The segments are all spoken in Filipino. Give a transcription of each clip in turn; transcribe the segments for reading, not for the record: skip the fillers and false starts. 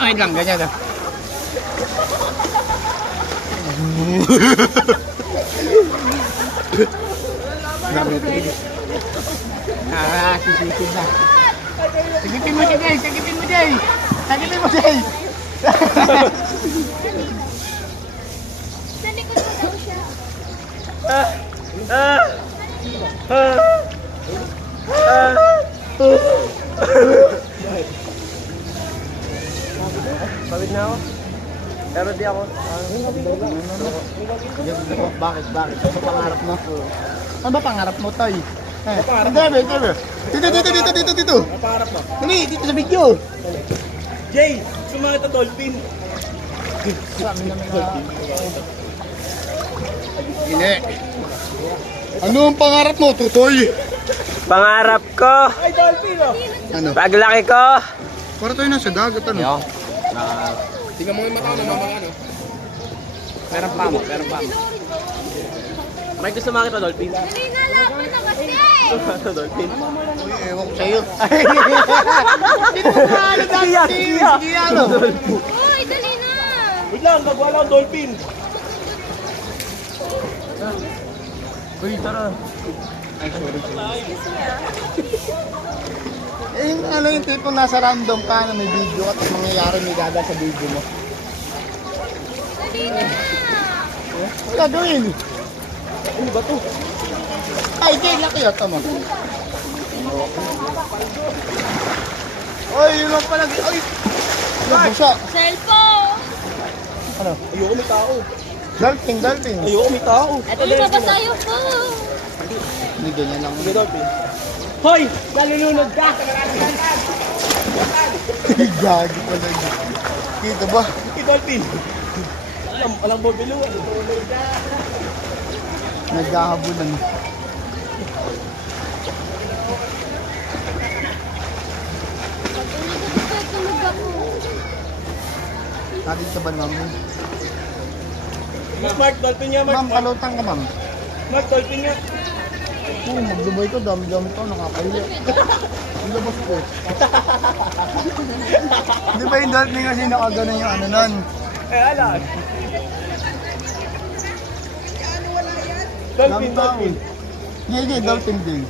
Wait lang, ganyan na. Sisipin na. Sagipin mo, Jay! Sagipin mo, Jay! Sagipin mo, Jay! Sa likod mo daw siya. Pagod na ako. Pero di ako. Bakit? Ano pangarap mo? Ano ba pangarap mo, Toy? Dito. Ang pangarap mo? Dali, dito sa video. Jay! Sumakit ang dolphin! Hindi. Ano ang pangarap mo, Tutoy? Pangarap ko, Ay, dolphin oh! Ano? paglaki ko, Para tayo nasa dagat, ano? Tingnan mo yung mata ko, namamang ano. Meron pa mo. May gusto makita dolphin? Dali na, laban na kasi! Dolphin? Ewan ko sa'yo. Dito na, ano dati? Sige, ano? Uy, dali na! Wait lang, nagwala ang dolphin! Uy, tara. Eh, ano yung tipong nasa random ka na may video at mangyayari may dada sa video mo? Dali na! Ano gagawin? Ano ba to? Ay, di, laki yun. Tama. Oy, yun lang pala. Ay! Nagbusa. Cellphone! Ano? Ayoko may tao. Dalping. Ayoko may tao. Uy, mabasayo ko! Hindi, ganyan lang. Sige, dolphin. Hoy! Nalulunod ka! Gagi pala yun. Kita ba? Hey, dolphin! Alam mo, bilo. Naghahabulan. Tulog ako. Natin ka ba, ma'am? Mark, dolphin niya, Mark. Ma'am, kalutang ka, ma'am. Mark, dolphin niya. Oo, maglubay ko. Dami-dami to. Nakakahiya. Ang labas ko. Di ba yung dolphin kasi nakaganon yung ano nun? Eh, ala. Dolphin, dolphin. Hindi, dolphin din.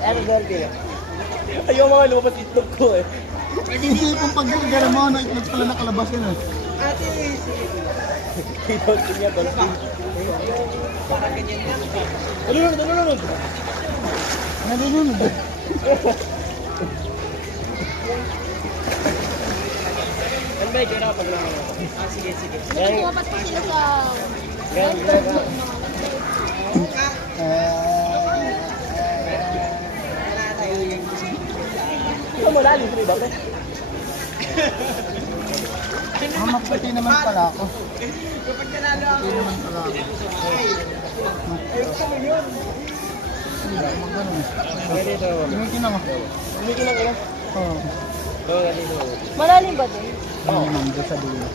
Ano, dolphin? Ayaw mga lumabas itlog ko eh. Hindi kung pag-gagara mo, itlog pala nakalabas yun eh. Hey, dolphin niya, dolphin. Parang ganyan yan. Nalulunod. Nalulunod. Ano ba, kaya na pag lang. Sige. Pumapatay sila sa... Ito mo lalim, free ba? Maputi naman pala ako. Maputi naman pala ako. Tumikin ako. Tumikin ako lang. Oo. Malalim ba din? Ano naman doon sa dulo.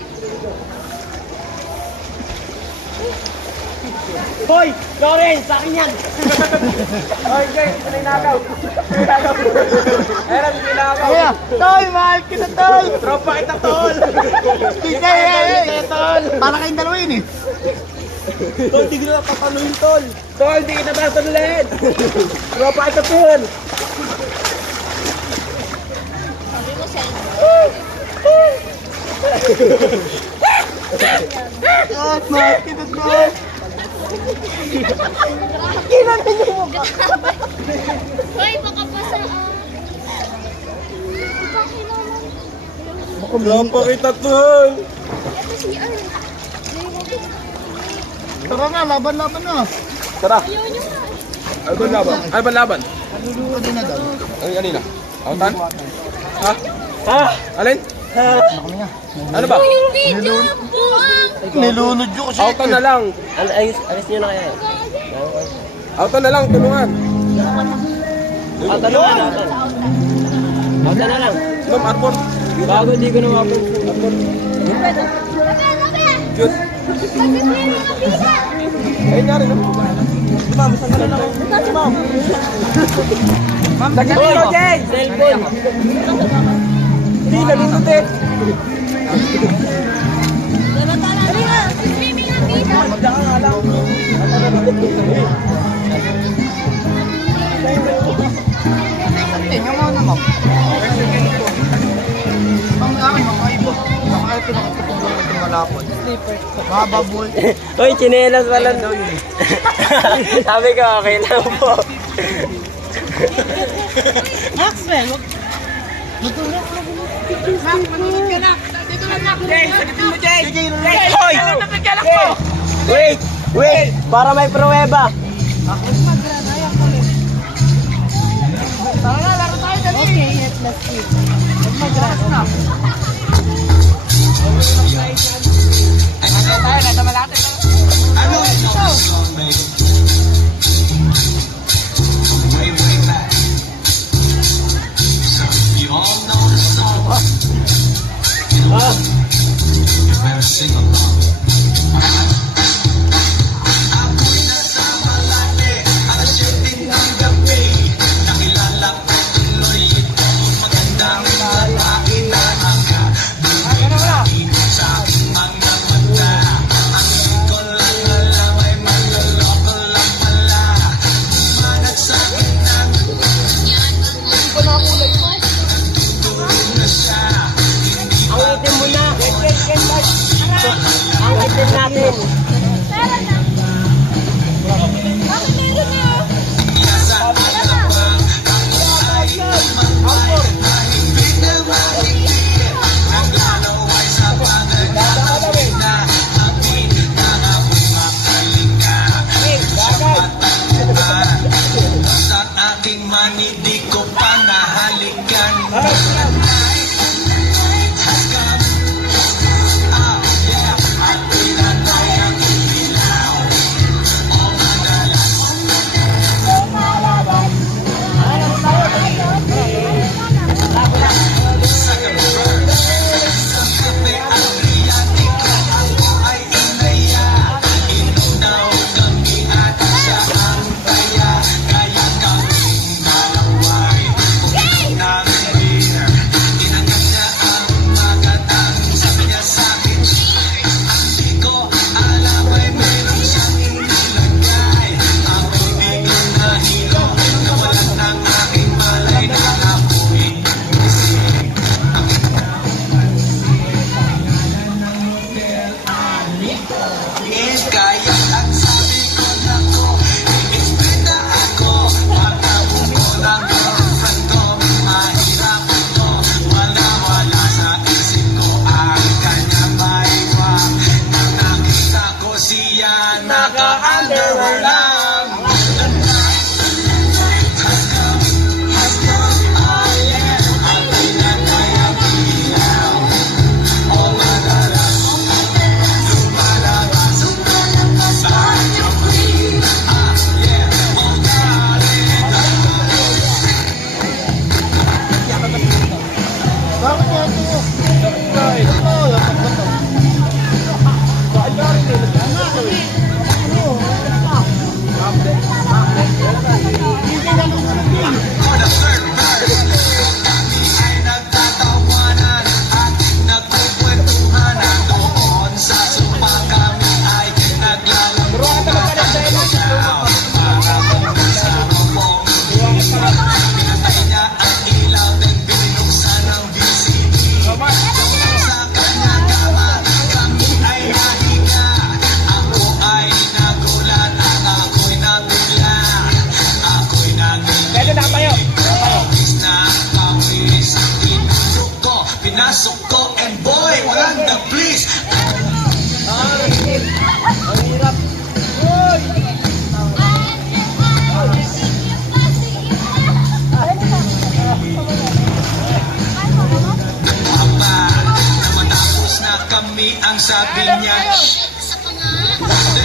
Hoy! Loren! Sa akin yan! Hoy, Jay! Ito na yung nagaw! Ayan, ito yung nagaw! Kaya, tol! Mahal kita, tol! Tropa kita, tol! Kika, tol! Para kayong dalawa yun eh. Tol, di ko na papanuhin, tol! Tol, di kita papanuhin! Tropa kita, tol! Sabi mo, cellphone. Tol, mahal kita, tol! Uy, baka pasa ah. Tropa kita, tol! Ito si Earl. Tara na, laban-laban na. Tara! Ayaw niyo nga. Ano ba laban? Ano ba laban? Naluluwa din na daw. Ano kanina? Autan? Ha? Ha? Alin? Ano kami nga? Ano ba? Video po ang... Nilunod yun kasi. Autan na lang! alis nyo na kaya. Autan na lang, tulungan! Auto na lang. Ma'am, Arbor! Bago di ko na mapunod. Arbor! Labi! Shoot! Pag-ibig mo kapila! Ayun nga rin, no? Ma'am, saan ka na lang? Ma'am! Hoy, Jen! Cellphone! Hindi, nalunod eh! pinakatutulungan itong malapot. Mababol. Uy, chinelas pala. Sabi ko, okay lang po. Maxwell, wag. Matulog na. Max, matulog ka na. Dito lang ako. Jay, sagutin mo, Jay. Jay, hoy! Wait, wait, para may pruweba. Tara na, laro tayo dali. Okay, let's see. Mag-run na. Tayo, nasa malapit. Ano ito? Awitin mo na. Awitin natin. Tara na. Bakit meron na? Money di ko pa nahalikan. Kaya ang sabi ko na ko, i-explain na ako. Pagkabong ko ng girlfriend ko, mahirap ito. Wala sa isip ko ang kanyang maiwa. Nang nakita ko siya, naka-underwear lang. Bakit mo ito? For the third verse, kami ay nagtatawanan at nagkukwentuhan. Doon sa sumpa kami ay naglalaro sa pagkakasama mo. Pinatay niya ang ilaw then binuksan ang VCD. Sa kanya kama kami ay nahiga. Ako ay nagulat at ako'y nabigla. Ako'y nanginig. Pawis na pawis. Inusok ko, pinasok ko, and boy, walang na-please. Papa, na matapos na kami ang sabi niya. Sa pangalan.